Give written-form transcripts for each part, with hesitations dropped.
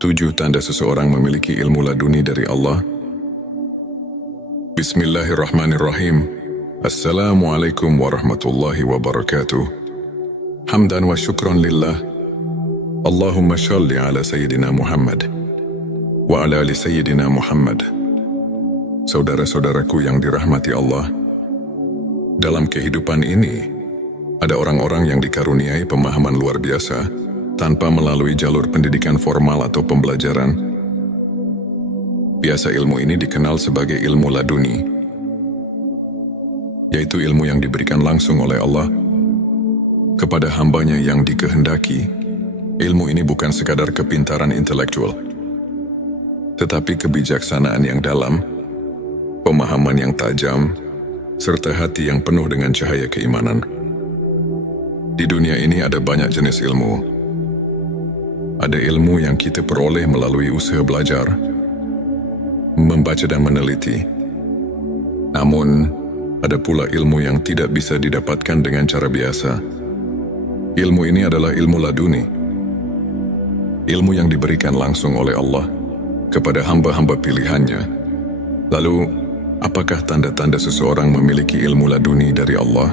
7 tanda seseorang memiliki ilmu laduni dari Allah. Bismillahirrahmanirrahim. Assalamualaikum warahmatullahi wabarakatuh. Hamdan wa syukran lillah. Allahumma shalli ala Sayyidina Muhammad wa ala ali Sayyidina Muhammad. Saudara-saudaraku yang dirahmati Allah, dalam kehidupan ini ada orang-orang yang dikaruniai pemahaman luar biasa tanpa melalui jalur pendidikan formal atau pembelajaran. Biasa ilmu ini dikenal sebagai ilmu laduni, yaitu ilmu yang diberikan langsung oleh Allah kepada hambanya yang dikehendaki. Ilmu ini bukan sekadar kepintaran intelektual, tetapi kebijaksanaan yang dalam, pemahaman yang tajam, serta hati yang penuh dengan cahaya keimanan. Di dunia ini ada banyak jenis ilmu. Ada ilmu yang kita peroleh melalui usaha belajar, membaca dan meneliti. Namun, ada pula ilmu yang tidak bisa didapatkan dengan cara biasa. Ilmu ini adalah ilmu laduni. Ilmu yang diberikan langsung oleh Allah kepada hamba-hamba pilihannya. Lalu, apakah tanda-tanda seseorang memiliki ilmu laduni dari Allah?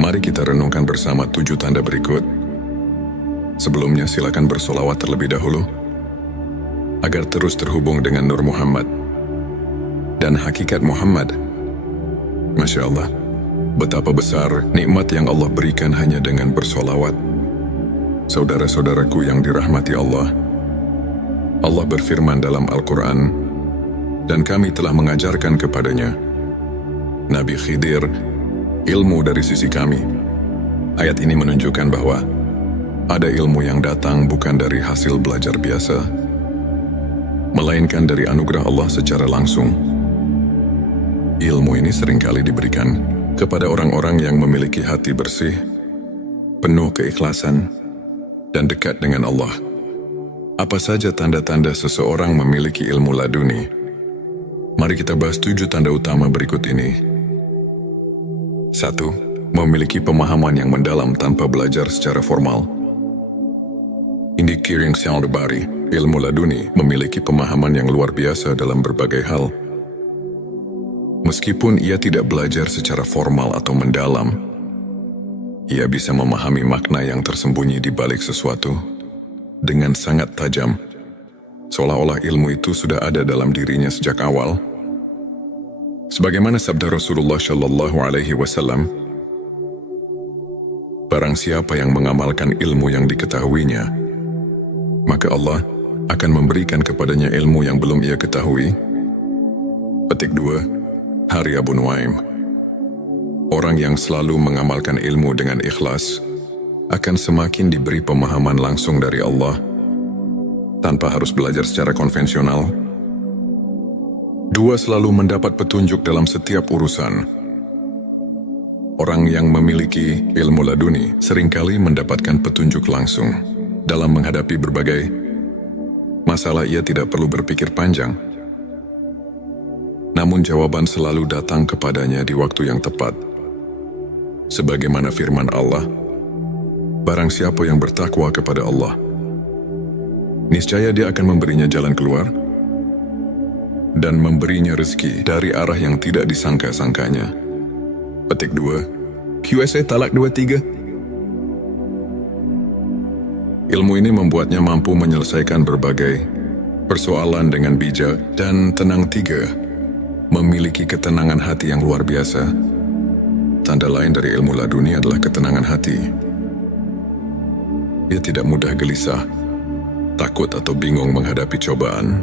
Mari kita renungkan bersama 7 tanda berikut. Sebelumnya silakan bersolawat terlebih dahulu agar terus terhubung dengan Nur Muhammad dan hakikat Muhammad. Masya Allah, betapa besar nikmat yang Allah berikan hanya dengan bersolawat. Saudara-saudaraku yang dirahmati Allah, Allah berfirman dalam Al-Quran, dan kami telah mengajarkan kepadanya, Nabi Khidir, ilmu dari sisi kami. Ayat ini menunjukkan bahwa ada ilmu yang datang bukan dari hasil belajar biasa, melainkan dari anugerah Allah secara langsung. Ilmu ini seringkali diberikan kepada orang-orang yang memiliki hati bersih, penuh keikhlasan, dan dekat dengan Allah. Apa saja tanda-tanda seseorang memiliki ilmu laduni? Mari kita bahas 7 tanda utama berikut ini. 1. Memiliki pemahaman yang mendalam tanpa belajar secara formal. Indi Kiring Syaldabari, ilmu laduni, memiliki pemahaman yang luar biasa dalam berbagai hal. Meskipun ia tidak belajar secara formal atau mendalam, ia bisa memahami makna yang tersembunyi di balik sesuatu dengan sangat tajam, seolah-olah ilmu itu sudah ada dalam dirinya sejak awal. Sebagaimana sabda Rasulullah Shallallahu Alaihi Wasallam, barang siapa yang mengamalkan ilmu yang diketahuinya, maka Allah akan memberikan kepadanya ilmu yang belum ia ketahui. Petik 2. Hari Abu Nuaim. Orang yang selalu mengamalkan ilmu dengan ikhlas akan semakin diberi pemahaman langsung dari Allah tanpa harus belajar secara konvensional. 2. Selalu mendapat petunjuk dalam setiap urusan. Orang yang memiliki ilmu laduni seringkali mendapatkan petunjuk langsung. Dalam menghadapi berbagai masalah, ia tidak perlu berpikir panjang. Namun jawaban selalu datang kepadanya di waktu yang tepat. Sebagaimana firman Allah, barang siapa yang bertakwa kepada Allah, niscaya dia akan memberinya jalan keluar dan memberinya rezeki dari arah yang tidak disangka-sangkanya. Petik 2. QSA Talak 23. Ilmu ini membuatnya mampu menyelesaikan berbagai persoalan dengan bijak dan tenang. 3. Memiliki ketenangan hati yang luar biasa. Tanda lain dari ilmu laduni adalah ketenangan hati. Ia tidak mudah gelisah, takut atau bingung menghadapi cobaan.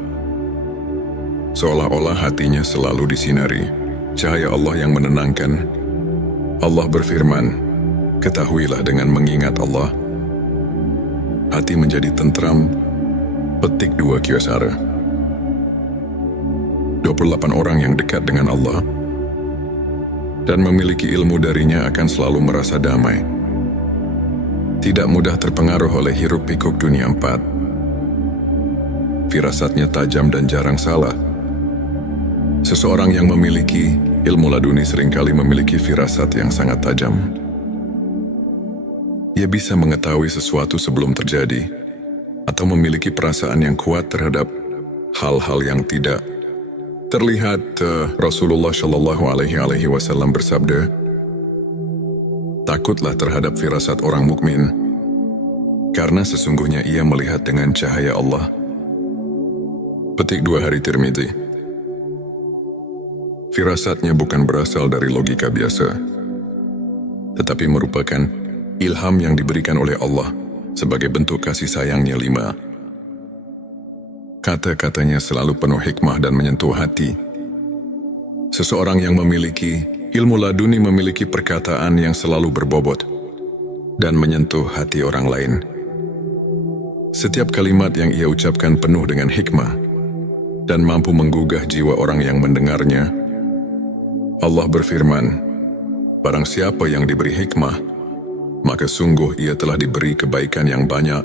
Seolah-olah hatinya selalu disinari cahaya Allah yang menenangkan. Allah berfirman, ketahuilah dengan mengingat Allah, hati menjadi tentram. Petik 2 Kyosara. 28 orang yang dekat dengan Allah dan memiliki ilmu darinya akan selalu merasa damai. Tidak mudah terpengaruh oleh hiruk-pikuk dunia 4. Firasatnya tajam dan jarang salah. Seseorang yang memiliki ilmu laduni seringkali memiliki firasat yang sangat tajam. Ia bisa mengetahui sesuatu sebelum terjadi, atau memiliki perasaan yang kuat terhadap hal-hal yang tidak terlihat. Rasulullah Shallallahu Alaihi Wasallam bersabda, "Takutlah terhadap firasat orang mukmin, karena sesungguhnya ia melihat dengan cahaya Allah." Petik 2 Hari Tirmidzi. Firasatnya bukan berasal dari logika biasa, tetapi merupakan ilham yang diberikan oleh Allah sebagai bentuk kasih sayangnya. 5. Kata-katanya selalu penuh hikmah dan menyentuh hati. Seseorang yang memiliki ilmu laduni memiliki perkataan yang selalu berbobot dan menyentuh hati orang lain. Setiap kalimat yang ia ucapkan penuh dengan hikmah dan mampu menggugah jiwa orang yang mendengarnya. Allah berfirman, "Barang siapa yang diberi hikmah, maka sungguh ia telah diberi kebaikan yang banyak."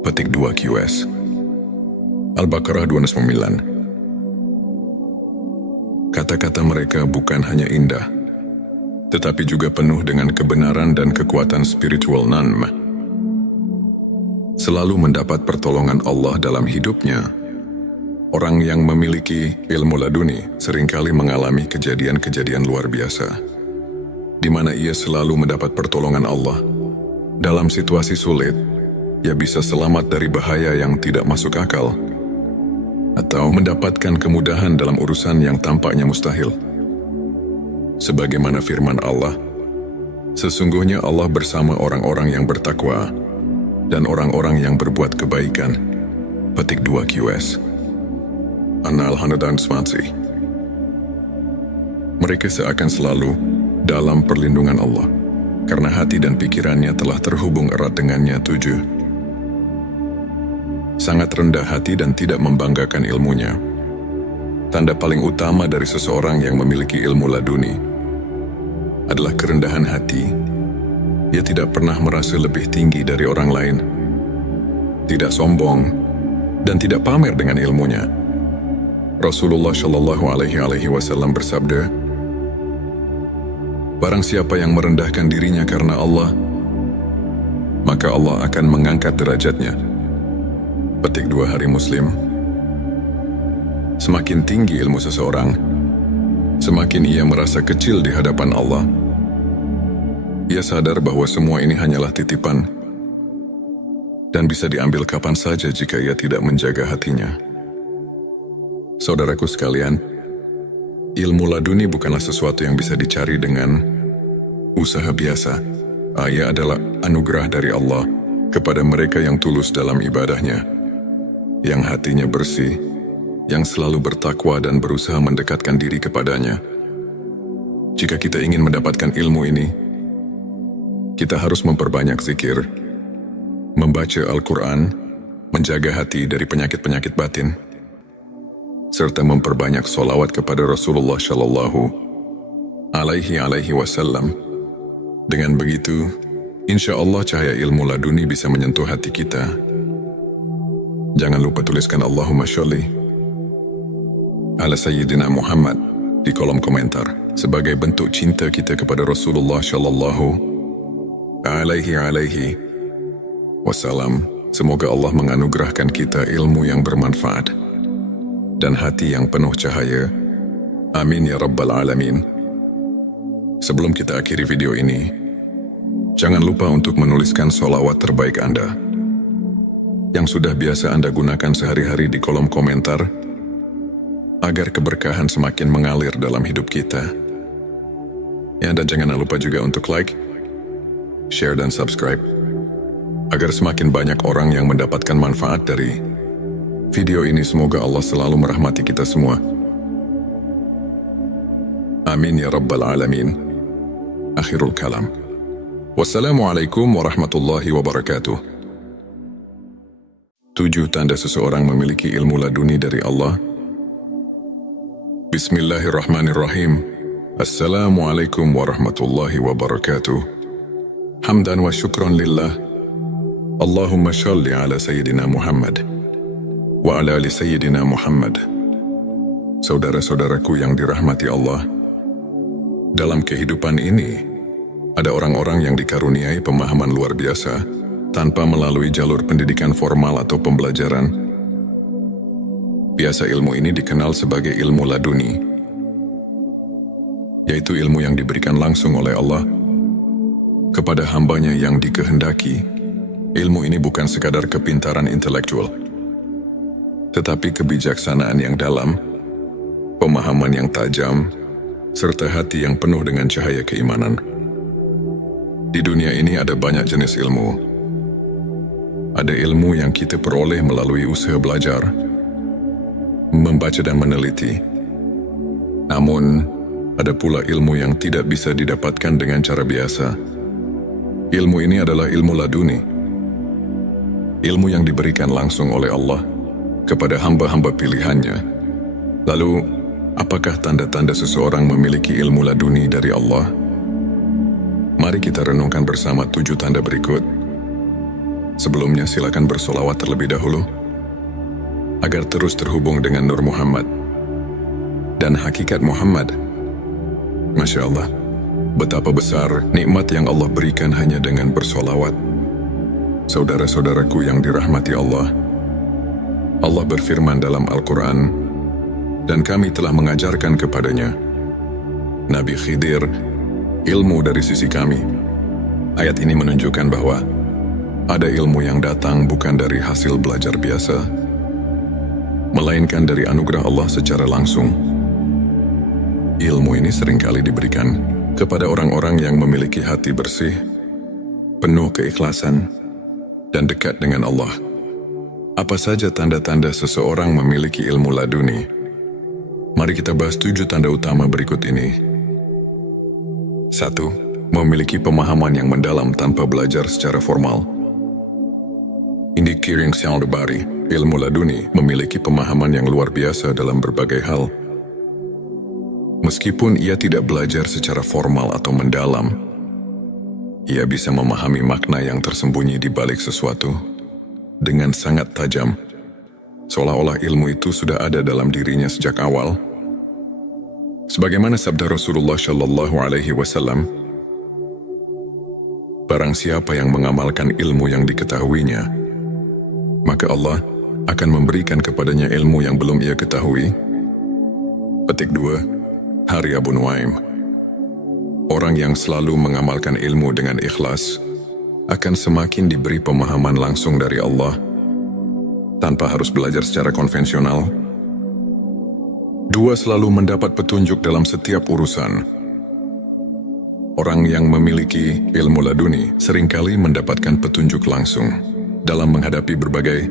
Petik 2 QS. Al-Baqarah 209. Kata-kata mereka bukan hanya indah, tetapi juga penuh dengan kebenaran dan kekuatan spiritual. Selalu mendapat pertolongan Allah dalam hidupnya. Orang yang memiliki ilmu laduni seringkali mengalami kejadian-kejadian luar biasa, di mana ia selalu mendapat pertolongan Allah. Dalam situasi sulit, ia bisa selamat dari bahaya yang tidak masuk akal, atau mendapatkan kemudahan dalam urusan yang tampaknya mustahil. Sebagaimana firman Allah, "Sesungguhnya Allah bersama orang-orang yang bertakwa dan orang-orang yang berbuat kebaikan." Petik 2 QS. An-Nahl 120. Mereka seakan selalu dalam perlindungan Allah, karena hati dan pikirannya telah terhubung erat dengannya. 7. Sangat rendah hati dan tidak membanggakan ilmunya. Tanda paling utama dari seseorang yang memiliki ilmu laduni adalah kerendahan hati. Ia tidak pernah merasa lebih tinggi dari orang lain, tidak sombong, dan tidak pamer dengan ilmunya. Rasulullah Shallallahu Alaihi Wasallam bersabda, "Barang siapa yang merendahkan dirinya karena Allah, maka Allah akan mengangkat derajatnya." Petik 2 Hari Muslim. Semakin tinggi ilmu seseorang, semakin ia merasa kecil di hadapan Allah. Ia sadar bahwa semua ini hanyalah titipan dan bisa diambil kapan saja jika ia tidak menjaga hatinya. Saudaraku sekalian, ilmu laduni bukanlah sesuatu yang bisa dicari dengan usaha biasa. Ia adalah anugerah dari Allah kepada mereka yang tulus dalam ibadahnya, yang hatinya bersih, yang selalu bertakwa dan berusaha mendekatkan diri kepadanya. Jika kita ingin mendapatkan ilmu ini, kita harus memperbanyak zikir, membaca Al-Quran, menjaga hati dari penyakit-penyakit batin, serta memperbanyak sholawat kepada Rasulullah Shallallahu Alaihi Wasallam. Dengan begitu, insya Allah cahaya ilmu laduni bisa menyentuh hati kita. Jangan lupa tuliskan Allahumma sholli ala Sayyidina Muhammad di kolom komentar sebagai bentuk cinta kita kepada Rasulullah Shallallahu Alaihi Wasallam. Semoga Allah menganugerahkan kita ilmu yang bermanfaat dan hati yang penuh cahaya. Amin ya Rabbal Alamin. Sebelum kita akhiri video ini, jangan lupa untuk menuliskan sholawat terbaik Anda yang sudah biasa Anda gunakan sehari-hari di kolom komentar, agar keberkahan semakin mengalir dalam hidup kita. Dan jangan lupa juga untuk like, share dan subscribe, agar semakin banyak orang yang mendapatkan manfaat dari video ini. Semoga Allah selalu merahmati kita semua. Amin ya Rabbal Alamin. Akhirul kalam. Wassalamualaikum warahmatullahi wabarakatuh. 7 tanda seseorang memiliki ilmu laduni dari Allah. Bismillahirrahmanirrahim. Assalamualaikum warahmatullahi wabarakatuh. Hamdan wa syukran lillah. Allahumma sholli ala Sayyidina Muhammad wa ala ali Sayyidina Muhammad. Saudara-saudaraku yang dirahmati Allah, dalam kehidupan ini ada orang-orang yang dikaruniai pemahaman luar biasa tanpa melalui jalur pendidikan formal atau pembelajaran. Biasa ilmu ini dikenal sebagai ilmu laduni, yaitu ilmu yang diberikan langsung oleh Allah kepada hambanya yang dikehendaki. Ilmu ini bukan sekadar kepintaran intelektual, tetapi kebijaksanaan yang dalam, pemahaman yang tajam, serta hati yang penuh dengan cahaya keimanan. Di dunia ini ada banyak jenis ilmu. Ada ilmu yang kita peroleh melalui usaha belajar, membaca dan meneliti. Namun, ada pula ilmu yang tidak bisa didapatkan dengan cara biasa. Ilmu ini adalah ilmu laduni. Ilmu yang diberikan langsung oleh Allah kepada hamba-hamba pilihannya. Lalu, apakah tanda-tanda seseorang memiliki ilmu laduni dari Allah? Mari kita renungkan bersama 7 tanda berikut. Sebelumnya silakan bersolawat terlebih dahulu, agar terus terhubung dengan Nur Muhammad dan hakikat Muhammad. Masya Allah, betapa besar nikmat yang Allah berikan hanya dengan bersolawat. Saudara-saudaraku yang dirahmati Allah, Allah berfirman dalam Al-Quran, dan kami telah mengajarkan kepadanya, Nabi Khidir, ilmu dari sisi kami. Ayat ini menunjukkan bahwa ada ilmu yang datang bukan dari hasil belajar biasa, melainkan dari anugerah Allah secara langsung. Ilmu ini seringkali diberikan kepada orang-orang yang memiliki hati bersih, penuh keikhlasan, dan dekat dengan Allah. Apa saja tanda-tanda seseorang memiliki ilmu laduni? Mari kita bahas 7 tanda utama berikut ini. 1. Memiliki pemahaman yang mendalam tanpa belajar secara formal. Indi Kiring Saldabari, ilmu laduni memiliki pemahaman yang luar biasa dalam berbagai hal. Meskipun ia tidak belajar secara formal atau mendalam, ia bisa memahami makna yang tersembunyi di balik sesuatu dengan sangat tajam, seolah-olah ilmu itu sudah ada dalam dirinya sejak awal. Sebagaimana sabda Rasulullah Shallallahu Alaihi Wasallam, barang siapa yang mengamalkan ilmu yang diketahuinya, maka Allah akan memberikan kepadanya ilmu yang belum ia ketahui. Petik 2. Hari Abu Nuaim. Orang yang selalu mengamalkan ilmu dengan ikhlas akan semakin diberi pemahaman langsung dari Allah tanpa harus belajar secara konvensional. 2. Selalu mendapat petunjuk dalam setiap urusan. Orang yang memiliki ilmu laduni seringkali mendapatkan petunjuk langsung. Dalam menghadapi berbagai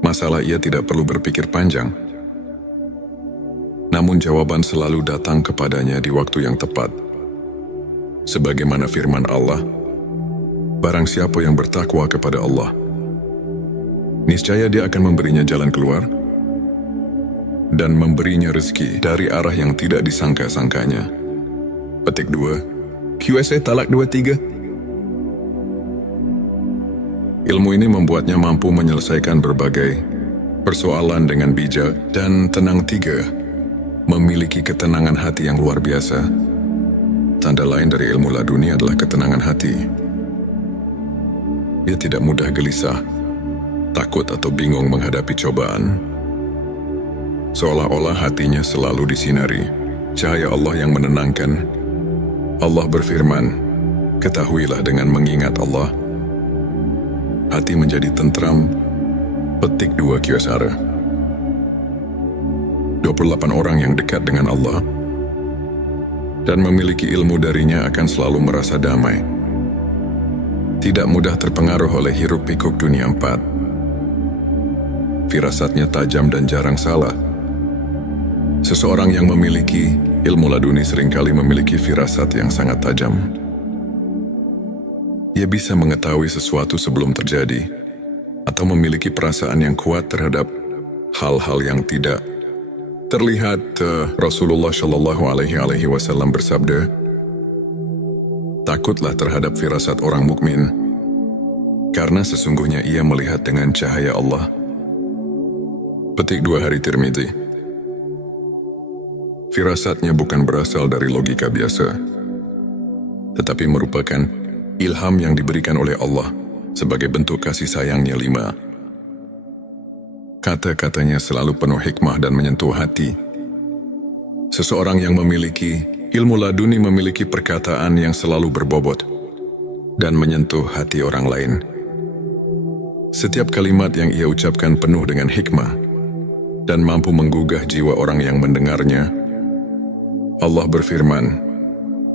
masalah, ia tidak perlu berpikir panjang. Namun jawaban selalu datang kepadanya di waktu yang tepat. Sebagaimana firman Allah, barang siapa yang bertakwa kepada Allah, niscaya Dia akan memberinya jalan keluar dan memberinya rezeki dari arah yang tidak disangka-sangkanya. Petik 2. QSA Talak 23. Ilmu ini membuatnya mampu menyelesaikan berbagai persoalan dengan bijak dan tenang. 3. Memiliki ketenangan hati yang luar biasa. Tanda lain dari ilmu laduni adalah ketenangan hati. Ia tidak mudah gelisah, takut atau bingung menghadapi cobaan. Seolah-olah hatinya selalu disinari cahaya Allah yang menenangkan. Allah berfirman, ketahuilah dengan mengingat Allah, hati menjadi tentram. Petik 2 Kyosara. 28 orang yang dekat dengan Allah dan memiliki ilmu darinya akan selalu merasa damai. Tidak mudah terpengaruh oleh hiruk-pikuk dunia 4. Firasatnya tajam dan jarang salah. Seseorang yang memiliki ilmu laduni seringkali memiliki firasat yang sangat tajam. Ia bisa mengetahui sesuatu sebelum terjadi, atau memiliki perasaan yang kuat terhadap hal-hal yang tidak terlihat. Rasulullah Shallallahu Alaihi Wasallam bersabda, takutlah terhadap firasat orang mukmin, karena sesungguhnya ia melihat dengan cahaya Allah. Petik 2 Hari Tirmidzi. Firasatnya bukan berasal dari logika biasa, tetapi merupakan ilham yang diberikan oleh Allah sebagai bentuk kasih sayangnya. 5. Kata-katanya selalu penuh hikmah dan menyentuh hati. Seseorang yang memiliki ilmu laduni memiliki perkataan yang selalu berbobot dan menyentuh hati orang lain. Setiap kalimat yang ia ucapkan penuh dengan hikmah dan mampu menggugah jiwa orang yang mendengarnya. Allah berfirman,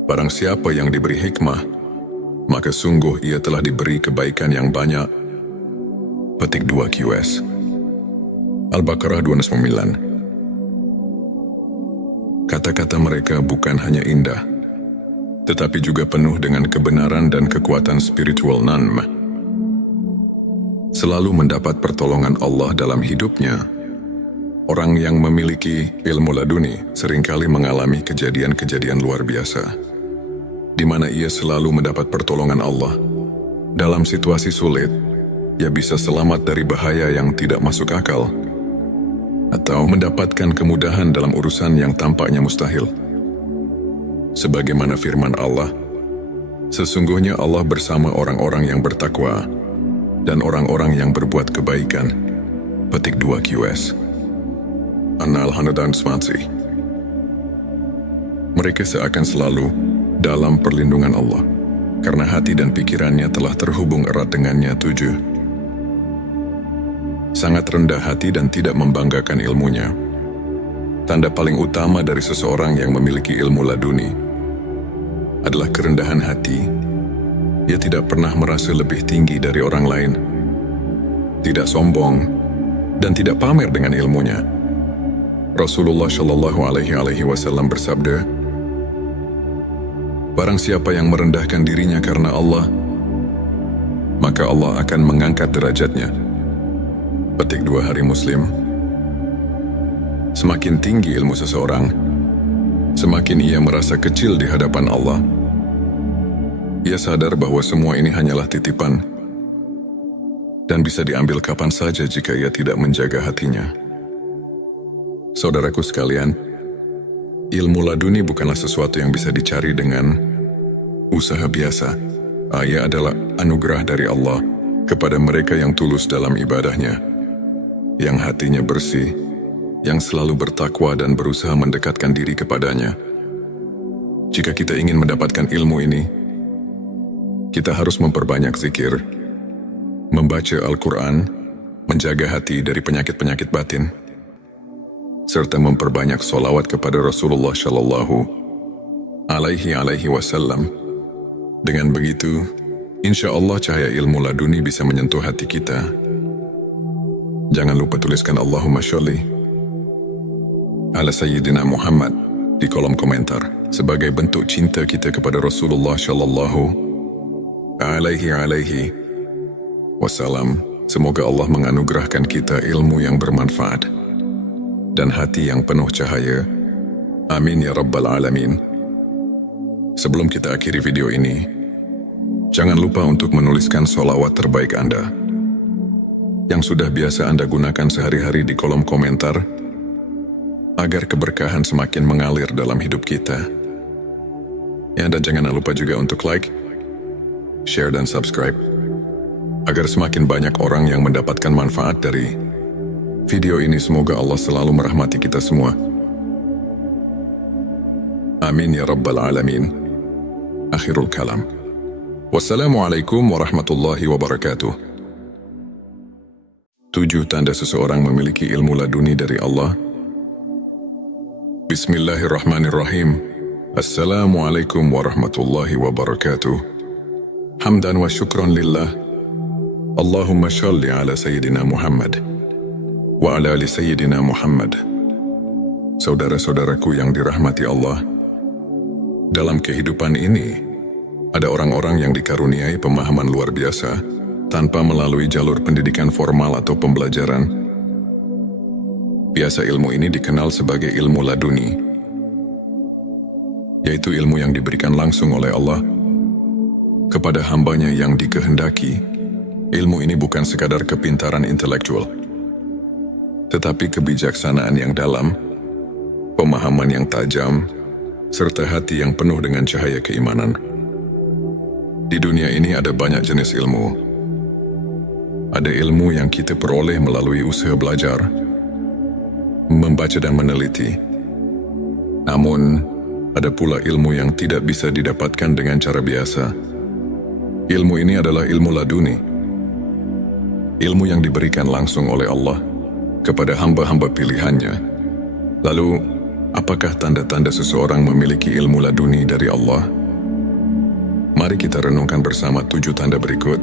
barang siapa yang diberi hikmah, maka sungguh ia telah diberi kebaikan yang banyak. Petik 2 QS. Al-Baqarah 29. Kata-kata mereka bukan hanya indah, tetapi juga penuh dengan kebenaran dan kekuatan spiritual. Selalu mendapat pertolongan Allah dalam hidupnya. Orang yang memiliki ilmu laduni seringkali mengalami kejadian-kejadian luar biasa, di mana ia selalu mendapat pertolongan Allah. Dalam situasi sulit, ia bisa selamat dari bahaya yang tidak masuk akal, atau mendapatkan kemudahan dalam urusan yang tampaknya mustahil. Sebagaimana firman Allah, sesungguhnya Allah bersama orang-orang yang bertakwa dan orang-orang yang berbuat kebaikan. Petik 2 QS. An-Nahl 120. Mereka seakan selalu dalam perlindungan Allah, karena hati dan pikirannya telah terhubung erat dengannya. 7. Sangat rendah hati dan tidak membanggakan ilmunya. Tanda paling utama dari seseorang yang memiliki ilmu laduni adalah kerendahan hati. Ia tidak pernah merasa lebih tinggi dari orang lain, tidak sombong, dan tidak pamer dengan ilmunya. Rasulullah Shallallahu Alaihi Wasallam bersabda, barang siapa yang merendahkan dirinya karena Allah, maka Allah akan mengangkat derajatnya. Petik 2 Hari Muslim. Semakin tinggi ilmu seseorang, semakin ia merasa kecil di hadapan Allah. Ia sadar bahwa semua ini hanyalah titipan dan bisa diambil kapan saja jika ia tidak menjaga hatinya. Saudaraku sekalian, ilmu laduni bukanlah sesuatu yang bisa dicari dengan usaha biasa. Ia adalah anugerah dari Allah kepada mereka yang tulus dalam ibadahnya, yang hatinya bersih, yang selalu bertakwa dan berusaha mendekatkan diri kepadanya. Jika kita ingin mendapatkan ilmu ini, kita harus memperbanyak zikir, membaca Al-Quran, menjaga hati dari penyakit-penyakit batin, serta memperbanyak sholawat kepada Rasulullah Shallallahu Alaihi Wasallam. Dengan begitu, insya Allah cahaya ilmu laduni bisa menyentuh hati kita. Jangan lupa tuliskan Allahumma sholli ala Sayyidina Muhammad di kolom komentar sebagai bentuk cinta kita kepada Rasulullah Shallallahu Alaihi Wasallam. Semoga Allah menganugerahkan kita ilmu yang bermanfaat dan hati yang penuh cahaya. Amin ya Rabbal Alamin. Sebelum kita akhiri video ini, jangan lupa untuk menuliskan sholawat terbaik Anda yang sudah biasa Anda gunakan sehari-hari di kolom komentar, agar keberkahan semakin mengalir dalam hidup kita. Ya, dan jangan lupa juga untuk like, share, dan subscribe, agar semakin banyak orang yang mendapatkan manfaat dari video ini. Semoga Allah selalu merahmati kita semua. Amin ya Rabbal Alamin. Akhirul kalam. Wassalamualaikum warahmatullahi wabarakatuh. 7 tanda seseorang memiliki ilmu laduni dari Allah. Bismillahirrahmanirrahim. Assalamualaikum warahmatullahi wabarakatuh. Hamdan wa syukran lillah. Allahumma shalli ala Sayyidina Muhammad wa ala ali Sayyidina Muhammad. Saudara-saudaraku yang dirahmati Allah, dalam kehidupan ini, ada orang-orang yang dikaruniai pemahaman luar biasa tanpa melalui jalur pendidikan formal atau pembelajaran. Biasa ilmu ini dikenal sebagai ilmu laduni, yaitu ilmu yang diberikan langsung oleh Allah kepada hambanya yang dikehendaki. Ilmu ini bukan sekadar kepintaran intelektual, tetapi kebijaksanaan yang dalam, pemahaman yang tajam, serta hati yang penuh dengan cahaya keimanan. Di dunia ini ada banyak jenis ilmu, Ada ilmu yang kita peroleh melalui usaha belajar, membaca dan meneliti. Namun, ada pula ilmu yang tidak bisa didapatkan dengan cara biasa. Ilmu ini adalah ilmu laduni. Ilmu yang diberikan langsung oleh Allah kepada hamba-hamba pilihannya. Lalu, apakah tanda-tanda seseorang memiliki ilmu laduni dari Allah? Mari kita renungkan bersama 7 tanda berikut.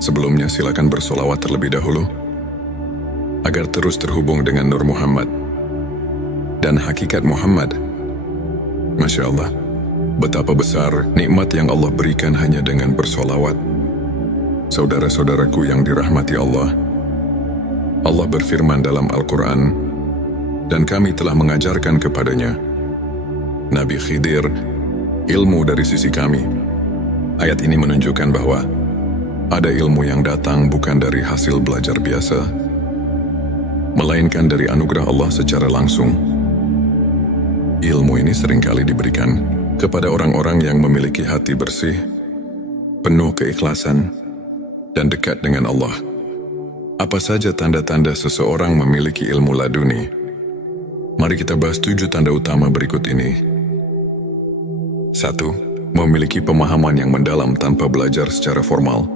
Sebelumnya silakan bersolawat terlebih dahulu, agar terus terhubung dengan Nur Muhammad dan hakikat Muhammad. Masya Allah, betapa besar nikmat yang Allah berikan hanya dengan bersolawat. Saudara-saudaraku yang dirahmati Allah, Allah berfirman dalam Al-Quran, dan kami telah mengajarkan kepadanya, Nabi Khidir, ilmu dari sisi kami. Ayat ini menunjukkan bahwa ada ilmu yang datang bukan dari hasil belajar biasa, melainkan dari anugerah Allah secara langsung. Ilmu ini seringkali diberikan kepada orang-orang yang memiliki hati bersih, penuh keikhlasan, dan dekat dengan Allah. Apa saja tanda-tanda seseorang memiliki ilmu laduni? Mari kita bahas 7 tanda utama berikut ini. 1. Memiliki pemahaman yang mendalam tanpa belajar secara formal.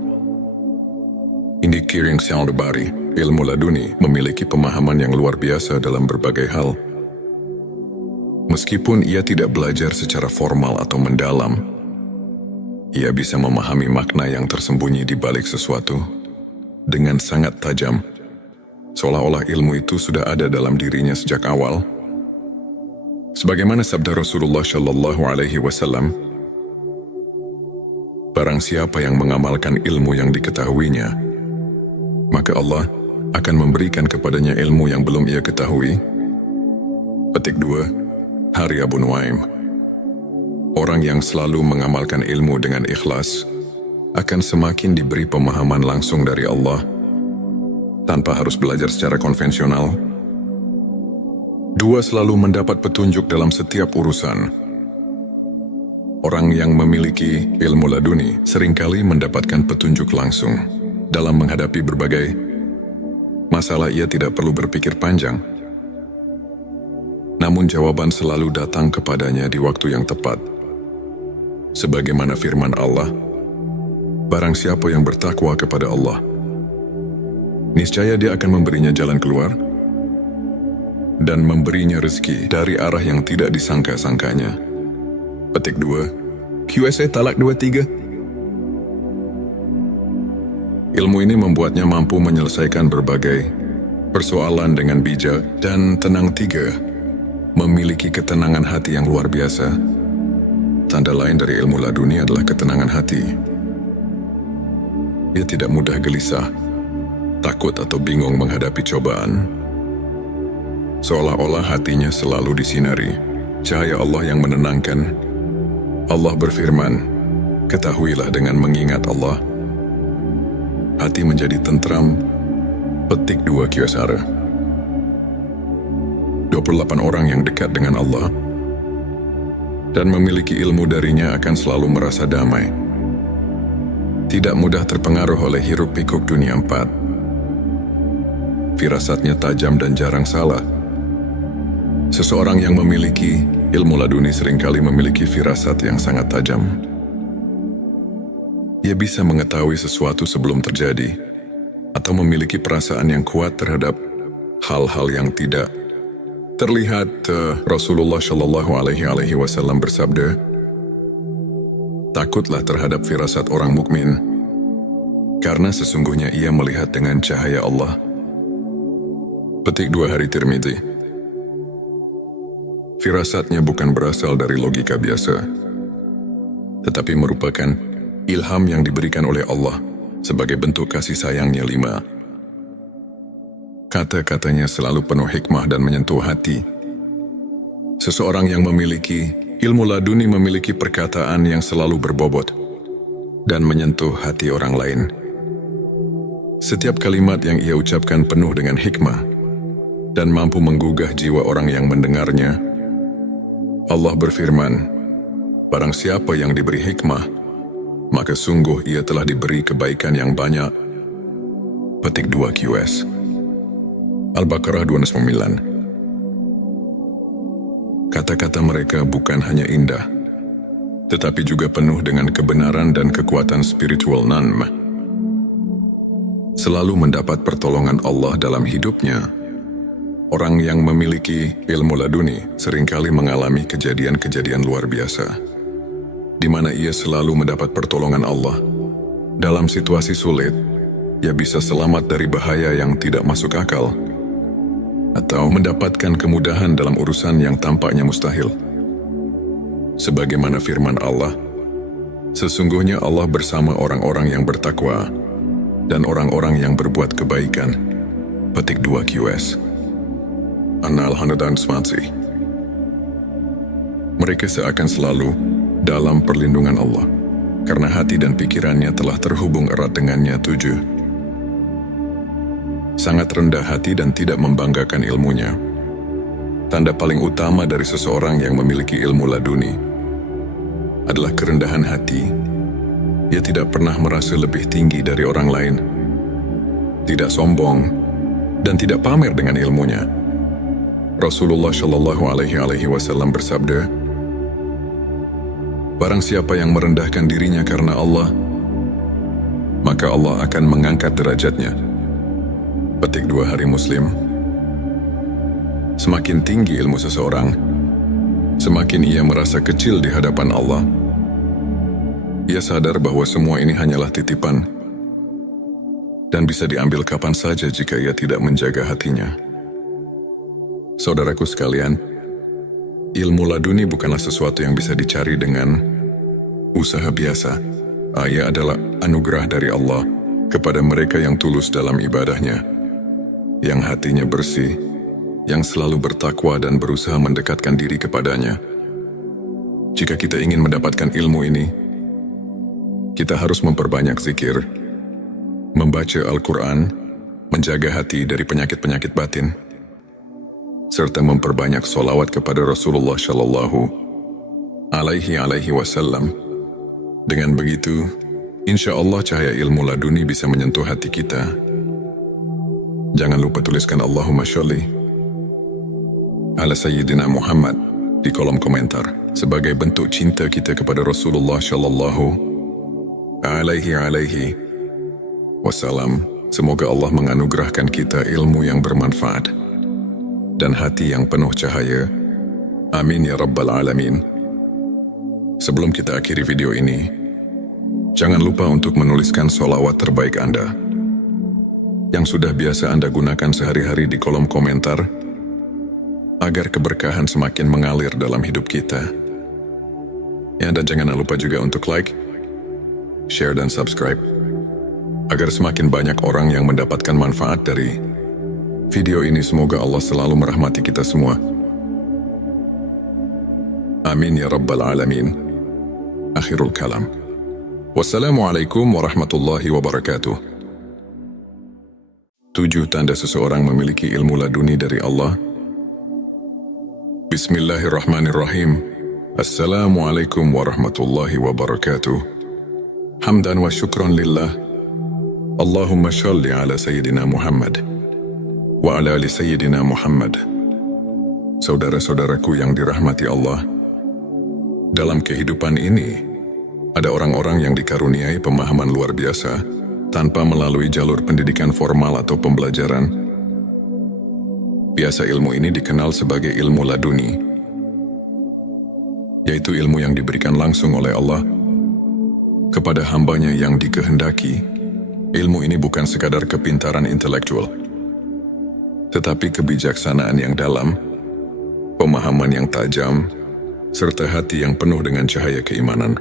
Indi Kiring Syaldabari, ilmu laduni memiliki pemahaman yang luar biasa dalam berbagai hal. Meskipun ia tidak belajar secara formal atau mendalam, ia bisa memahami makna yang tersembunyi di balik sesuatu dengan sangat tajam, seolah-olah ilmu itu sudah ada dalam dirinya sejak awal. Sebagaimana sabda Rasulullah Shallallahu Alaihi Wasallam, barang siapa yang mengamalkan ilmu yang diketahuinya, maka Allah akan memberikan kepadanya ilmu yang belum ia ketahui. Petik 2, Hari Abu Nuaim. Orang yang selalu mengamalkan ilmu dengan ikhlas akan semakin diberi pemahaman langsung dari Allah tanpa harus belajar secara konvensional. 2. Selalu mendapat petunjuk dalam setiap urusan. Orang yang memiliki ilmu laduni seringkali mendapatkan petunjuk langsung dalam menghadapi berbagai masalah. Ia tidak perlu berpikir panjang, namun jawaban selalu datang kepadanya di waktu yang tepat. Sebagaimana firman Allah, barang siapa yang bertakwa kepada Allah, niscaya Dia akan memberinya jalan keluar dan memberinya rezeki dari arah yang tidak disangka-sangkanya. Petik 2, QSA Talak 23. Ilmu ini membuatnya mampu menyelesaikan berbagai persoalan dengan bijak dan tenang. 3. Memiliki ketenangan hati yang luar biasa. Tanda lain dari ilmu laduni adalah ketenangan hati. Ia tidak mudah gelisah, takut atau bingung menghadapi cobaan. Seolah-olah hatinya selalu disinari cahaya Allah yang menenangkan. Allah berfirman, ketahuilah dengan mengingat Allah, hati menjadi tentram. Petik 2 Kyosara. 28 orang yang dekat dengan Allah dan memiliki ilmu darinya akan selalu merasa damai. Tidak mudah terpengaruh oleh hiruk-pikuk dunia 4. Firasatnya tajam dan jarang salah. Seseorang yang memiliki ilmu laduni seringkali memiliki firasat yang sangat tajam. Ia bisa mengetahui sesuatu sebelum terjadi, atau memiliki perasaan yang kuat terhadap hal-hal yang tidak terlihat. Rasulullah Shallallahu Alaihi Wasallam bersabda, takutlah terhadap firasat orang mukmin, karena sesungguhnya ia melihat dengan cahaya Allah. Petik 2 Hari Tirmidzi. Firasatnya bukan berasal dari logika biasa, tetapi merupakan ilham yang diberikan oleh Allah sebagai bentuk kasih sayangnya. 5. Kata-katanya selalu penuh hikmah dan menyentuh hati. Seseorang yang memiliki ilmu laduni memiliki perkataan yang selalu berbobot dan menyentuh hati orang lain. Setiap kalimat yang ia ucapkan penuh dengan hikmah dan mampu menggugah jiwa orang yang mendengarnya. Allah berfirman, barang siapa yang diberi hikmah, maka sungguh ia telah diberi kebaikan yang banyak. Petik 2 QS. Al-Baqarah 209. Kata-kata mereka bukan hanya indah, tetapi juga penuh dengan kebenaran dan kekuatan spiritual Nanm. Selalu mendapat pertolongan Allah dalam hidupnya. Orang yang memiliki ilmu laduni seringkali mengalami kejadian-kejadian luar biasa, di mana ia selalu mendapat pertolongan Allah. Dalam situasi sulit, ia bisa selamat dari bahaya yang tidak masuk akal, atau mendapatkan kemudahan dalam urusan yang tampaknya mustahil. Sebagaimana firman Allah, sesungguhnya Allah bersama orang-orang yang bertakwa dan orang-orang yang berbuat kebaikan. Petik 2 QS. An-Nahl 120. Mereka seakan selalu dalam perlindungan Allah, karena hati dan pikirannya telah terhubung erat dengannya. 7. Sangat rendah hati dan tidak membanggakan ilmunya. Tanda paling utama dari seseorang yang memiliki ilmu laduni adalah kerendahan hati. Ia tidak pernah merasa lebih tinggi dari orang lain, tidak sombong, dan tidak pamer dengan ilmunya. Rasulullah Shallallahu Alaihi Wasallam bersabda, "Barang siapa yang merendahkan dirinya karena Allah, maka Allah akan mengangkat derajatnya." Petik 2 Hari Muslim. Semakin tinggi ilmu seseorang, semakin ia merasa kecil di hadapan Allah. Ia sadar bahwa semua ini hanyalah titipan dan bisa diambil kapan saja jika ia tidak menjaga hatinya. Saudaraku sekalian, ilmu laduni bukanlah sesuatu yang bisa dicari dengan usaha biasa. Ia adalah anugerah dari Allah kepada mereka yang tulus dalam ibadahnya, yang hatinya bersih, yang selalu bertakwa dan berusaha mendekatkan diri kepadanya. Jika kita ingin mendapatkan ilmu ini, kita harus memperbanyak zikir, membaca Al-Quran, menjaga hati dari penyakit-penyakit batin, serta memperbanyak sholawat kepada Rasulullah Shallallahu Alaihi Wasallam. Dengan begitu, insya Allah cahaya ilmu laduni bisa menyentuh hati kita. Jangan lupa tuliskan Allahumma sholli ala Sayyidina Muhammad di kolom komentar sebagai bentuk cinta kita kepada Rasulullah Shallallahu Alaihi Wasallam. Semoga Allah menganugerahkan kita ilmu yang bermanfaat dan hati yang penuh cahaya. Amin ya Rabbal Alamin. Sebelum kita akhiri video ini, jangan lupa untuk menuliskan sholawat terbaik Anda yang sudah biasa Anda gunakan sehari-hari di kolom komentar, agar keberkahan semakin mengalir dalam hidup kita. Ya, dan jangan lupa juga untuk like, share, dan subscribe, agar semakin banyak orang yang mendapatkan manfaat dari video ini. Semoga Allah selalu merahmati kita semua. Amin ya Rabbal Alamin. Akhirul kalam. Wassalamualaikum warahmatullahi wabarakatuh. 7 tanda seseorang memiliki ilmu laduni dari Allah. Bismillahirrahmanirrahim. Assalamualaikum warahmatullahi wabarakatuh. Hamdan wa syukran lillah. Allahumma shalli ala Sayyidina Muhammad wa ala ali Sayyidina Muhammad. Saudara-saudaraku yang dirahmati Allah, dalam kehidupan ini ada orang-orang yang dikaruniai pemahaman luar biasa tanpa melalui jalur pendidikan formal atau pembelajaran. Biasa ilmu ini dikenal sebagai ilmu laduni, yaitu ilmu yang diberikan langsung oleh Allah kepada hambanya yang dikehendaki. Ilmu ini bukan sekadar kepintaran intelektual, tetapi kebijaksanaan yang dalam, pemahaman yang tajam, serta hati yang penuh dengan cahaya keimanan.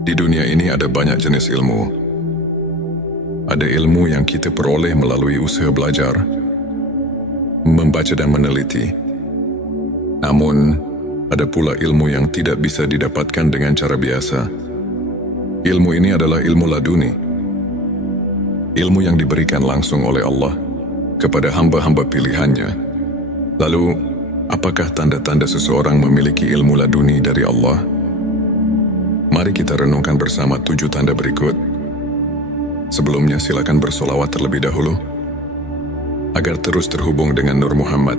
Di dunia ini ada banyak jenis ilmu. Ada ilmu yang kita peroleh melalui usaha belajar, membaca dan meneliti. Namun, ada pula ilmu yang tidak bisa didapatkan dengan cara biasa. Ilmu ini adalah ilmu laduni. Ilmu yang diberikan langsung oleh Allah kepada hamba-hamba pilihannya. Lalu, apakah tanda-tanda seseorang memiliki ilmu laduni dari Allah? Mari kita renungkan bersama 7 tanda berikut. Sebelumnya silakan bersolawat terlebih dahulu, agar terus terhubung dengan Nur Muhammad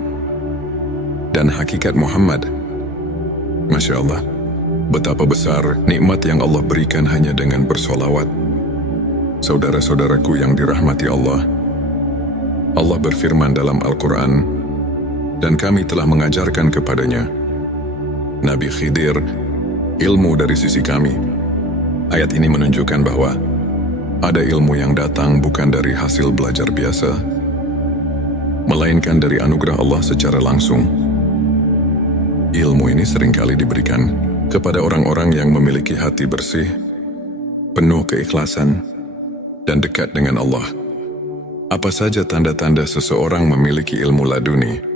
dan hakikat Muhammad. Masya Allah, betapa besar nikmat yang Allah berikan hanya dengan bersolawat. Saudara-saudaraku yang dirahmati Allah, Allah berfirman dalam Al-Quran, dan kami telah mengajarkan kepadanya, Nabi Khidir, ilmu dari sisi kami. Ayat ini menunjukkan bahwa ada ilmu yang datang bukan dari hasil belajar biasa, melainkan dari anugerah Allah secara langsung. Ilmu ini seringkali diberikan kepada orang-orang yang memiliki hati bersih, penuh keikhlasan, dan dekat dengan Allah. Apa saja tanda-tanda seseorang memiliki ilmu laduni?